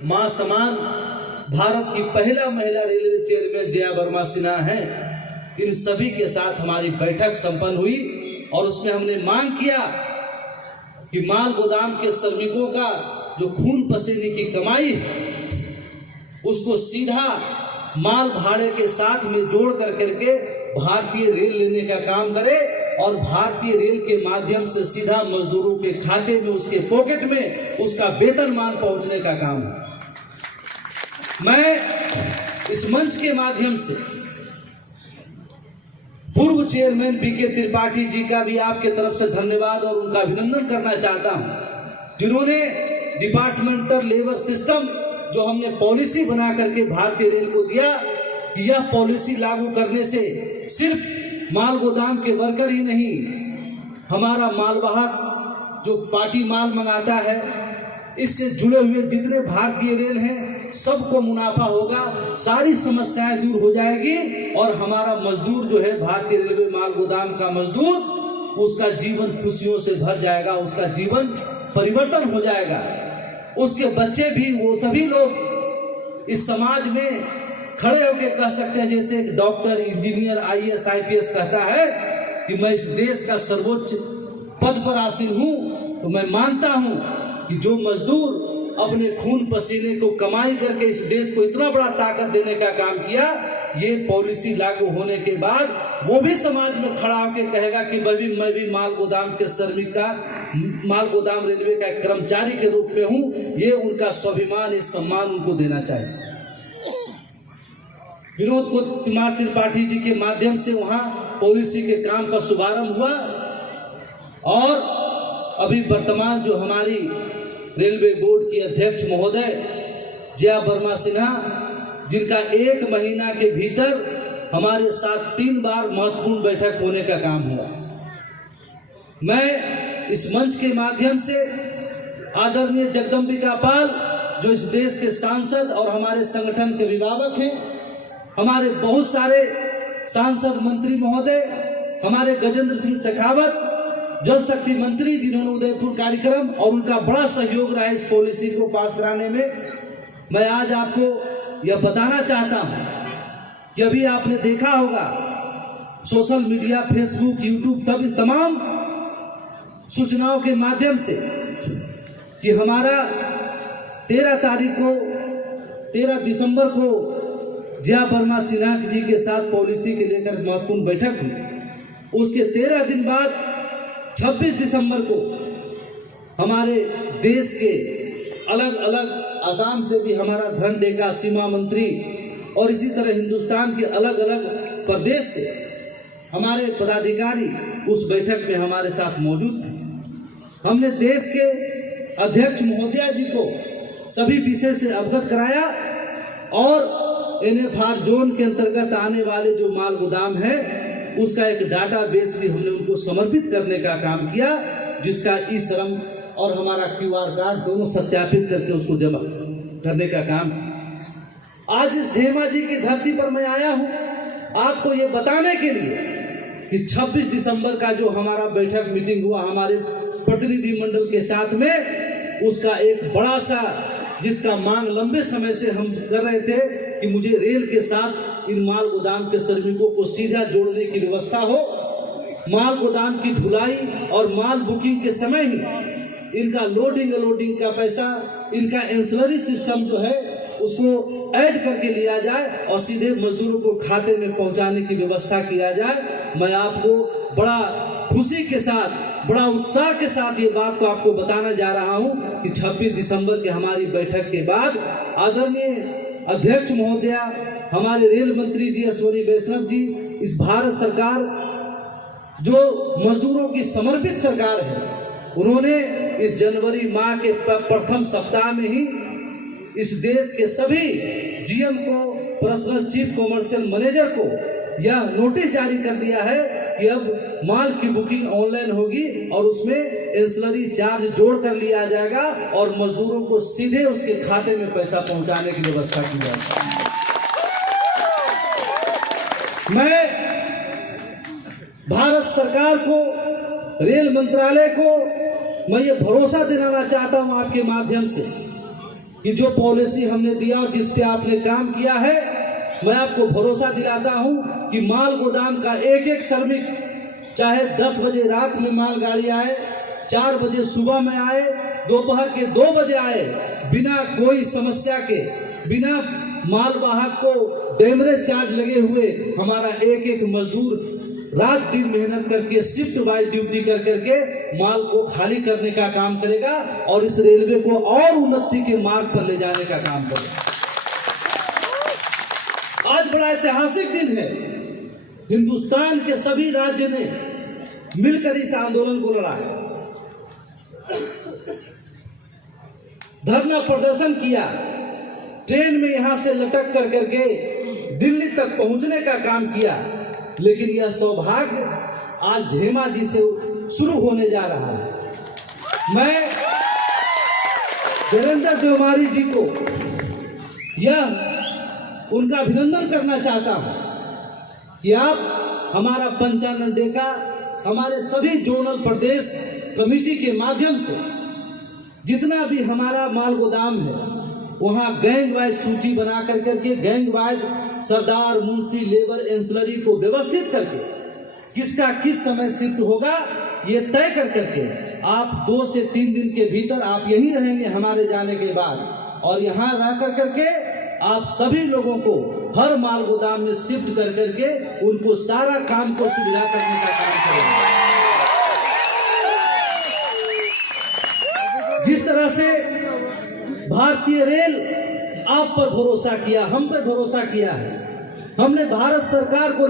मां समान भारत की पहला महिला रेलवे चेयरमैन जया वर्मा सिन्हा हैं। इन सभी के साथ हमारी बैठक संपन्न हुई और उसमें हमने मांग किया कि माल गोदाम के श्रमिकों का जो खून पसीने की कमाई है उसको सीधा माल भाड़े के साथ में जोड़ करके भारतीय रेल लेने का काम करे और भारतीय रेल के माध्यम से सीधा मजदूरों के खाते में, उसके पॉकेट में उसका वेतनमान पहुंचने का काम है। मैं इस मंच के माध्यम से पूर्व चेयरमैन बीके त्रिपाठी जी का भी आपके तरफ से धन्यवाद और उनका अभिनंदन करना चाहता हूं, जिन्होंने डिपार्टमेंटल लेबर सिस्टम जो हमने पॉलिसी बना करके भारतीय रेल को दिया, यह पॉलिसी लागू करने से सिर्फ माल गोदाम के वर्कर ही नहीं, हमारा मालवाहक जो पार्टी माल मंगाता है, इससे जुड़े हुए जितने भारतीय रेल हैं सबको मुनाफा होगा, सारी समस्याएं दूर हो जाएगी और हमारा मजदूर जो है भारतीय रेलवे माल गोदाम का मजदूर, उसका जीवन खुशियों से भर जाएगा, उसका जीवन परिवर्तन हो जाएगा। उसके बच्चे भी, वो सभी लोग इस समाज में खड़े होकर कह सकते हैं, जैसे एक डॉक्टर, इंजीनियर, IAS, IPS कहता है कि मैं इस देश का सर्वोच्च पद पर आसीन हूं, तो मैं मानता हूं कि जो मजदूर अपने खून पसीने को कमाई करके इस देश को इतना बड़ा ताकत देने का काम किया, ये पॉलिसी लागू होने के बाद वो भी समाज में खड़ा होकर कहेगा कि मैं भी माल गोदाम के श्रमिक का, माल गोदाम रेलवे का कर्मचारी के रूप में हूं। ये उनका स्वाभिमान, ये सम्मान उनको देना चाहिए। विनोद कुमार त्रिपाठी जी के माध्यम से वहां पॉलिसी के काम का शुभारंभ हुआ और अभी वर्तमान जो हमारी रेलवे बोर्ड की अध्यक्ष महोदय जया वर्मा सिन्हा, जिनका 1 महीना के भीतर हमारे साथ 3 बार महत्वपूर्ण बैठक होने का काम हुआ। मैं इस मंच के माध्यम से आदरणीय जगदम्बिका पाल, जो इस देश के सांसद और हमारे संगठन के अभिभावक हैं, हमारे बहुत सारे सांसद मंत्री महोदय, हमारे गजेंद्र सिंह शेखावत जल शक्ति मंत्री, जिन्होंने उदयपुर कार्यक्रम और उनका बड़ा सहयोग रहा इस पॉलिसी को पास कराने में, मैं आज आपको यह बताना चाहता हूं कि अभी आपने देखा होगा सोशल मीडिया, फेसबुक, यूट्यूब, तब तमाम सूचनाओं के माध्यम से कि हमारा 13 दिसंबर को जया वर्मा सिन्हा जी के साथ पॉलिसी के लेकर महत्वपूर्ण बैठक हुई। उसके 13 दिन बाद 26 दिसंबर को हमारे देश के अलग अलग, असम से भी हमारा धनडेका सीमा मंत्री और इसी तरह हिंदुस्तान के अलग अलग प्रदेश से हमारे पदाधिकारी उस बैठक में हमारे साथ मौजूद थे। हमने देश के अध्यक्ष महोदया जी को सभी विषय से अवगत कराया और NFR जोन के अंतर्गत आने वाले जो माल गोदाम है उसका एक डाटाबेस भी हमने उनको समर्पित करने का काम किया, जिसका ई-श्रम और हमारा QR कार्ड दोनों सत्यापित करके उसको जमा करने का काम। आज इस ढेमा जी की धरती पर मैं आया हूं आपको ये बताने के लिए कि 26 दिसंबर का जो हमारा बैठक मीटिंग हुआ हमारे प्रतिनिधि मंडल के साथ में, उसका एक बड़ा सा, जिसका मांग लंबे समय से हम कर रहे थे कि मुझे रेल के साथ इन माल गोदाम के श्रमिकों को सीधा जोड़ने की व्यवस्था हो। माल गोदाम की ढुलाई और माल बुकिंग के समय ही इनका लोडिंग अनलोडिंग का पैसा, इनका एंसिलरी सिस्टम जो है उसको ऐड करके लिया जाए और सीधे मजदूरों को खाते में पहुंचाने की व्यवस्था किया जाए। मैं आपको बड़ा खुशी के साथ, बड़ा उत्साह के साथ ये बात को आपको बताना जा रहा हूं कि 26 दिसंबर के हमारी बैठक के बाद आदरणीय अध्यक्ष महोदया, हमारे रेल मंत्री जी अश्विनी वैष्णव जी, इस भारत सरकार जो मजदूरों की समर्पित सरकार है, उन्होंने इस जनवरी माह के प्रथम सप्ताह में ही इस देश के सभी GM को, पर्सनल चीफ कमर्शियल मैनेजर को यह नोटिस जारी कर दिया है कि अब माल की बुकिंग ऑनलाइन होगी और उसमें एंसिलरी चार्ज जोड़ कर लिया जाएगा और मजदूरों को सीधे उसके खाते में पैसा पहुंचाने की व्यवस्था की जाएगी। मैं भारत सरकार को, रेल मंत्रालय को मैं ये भरोसा दिलाना चाहता हूं आपके माध्यम से कि जो पॉलिसी हमने दिया और जिस पे आपने काम किया है, मैं आपको भरोसा दिलाता हूं कि माल गोदाम का एक एक श्रमिक, चाहे 10 बजे रात में मालगाड़ी आए, 4 बजे सुबह में आए, दोपहर के 2 बजे आए, बिना कोई समस्या के, बिना मालवाहक को डेमरेज चार्ज लगे हुए, हमारा एक एक मजदूर रात दिन मेहनत करके शिफ्ट वाइज ड्यूटी कर करके माल को खाली करने का काम करेगा और इस रेलवे को और उन्नति के मार्ग पर ले जाने का काम करेगा। आज बड़ा ऐतिहासिक दिन है। हिंदुस्तान के सभी राज्य ने मिलकर इस आंदोलन को लड़ा, धरना प्रदर्शन किया, ट्रेन में यहां से लटक कर करके दिल्ली तक पहुंचने का काम किया। लेकिन यह सौभाग्य आज धेमाजी से शुरू होने जा रहा है। मैं वीरेंद्र देवमारी जी को यह उनका अभिनंदन करना चाहता हूं कि आप हमारा 95 डे का हमारे सभी जोनल प्रदेश कमेटी के माध्यम से जितना भी हमारा माल गोदाम है वहां गैंग वाइज सूची बना करके गैंग वाइज सरदार, मुंशी, लेबर, एंसिलरी को व्यवस्थित करके किसका किस समय शिफ्ट होगा ये तय कर करके आप 2 से 3 दिन के भीतर आप यहीं रहेंगे हमारे जाने के बाद, और यहाँ रह कर करके आप सभी लोगों को हर माल गोदाम में शिफ्ट कर करके उनको सारा काम को सुविधा करने का काम करेंगे। जिस तरह से भारतीय रेल आप पर भरोसा किया, हम पर भरोसा किया है, हमने भारत सरकार को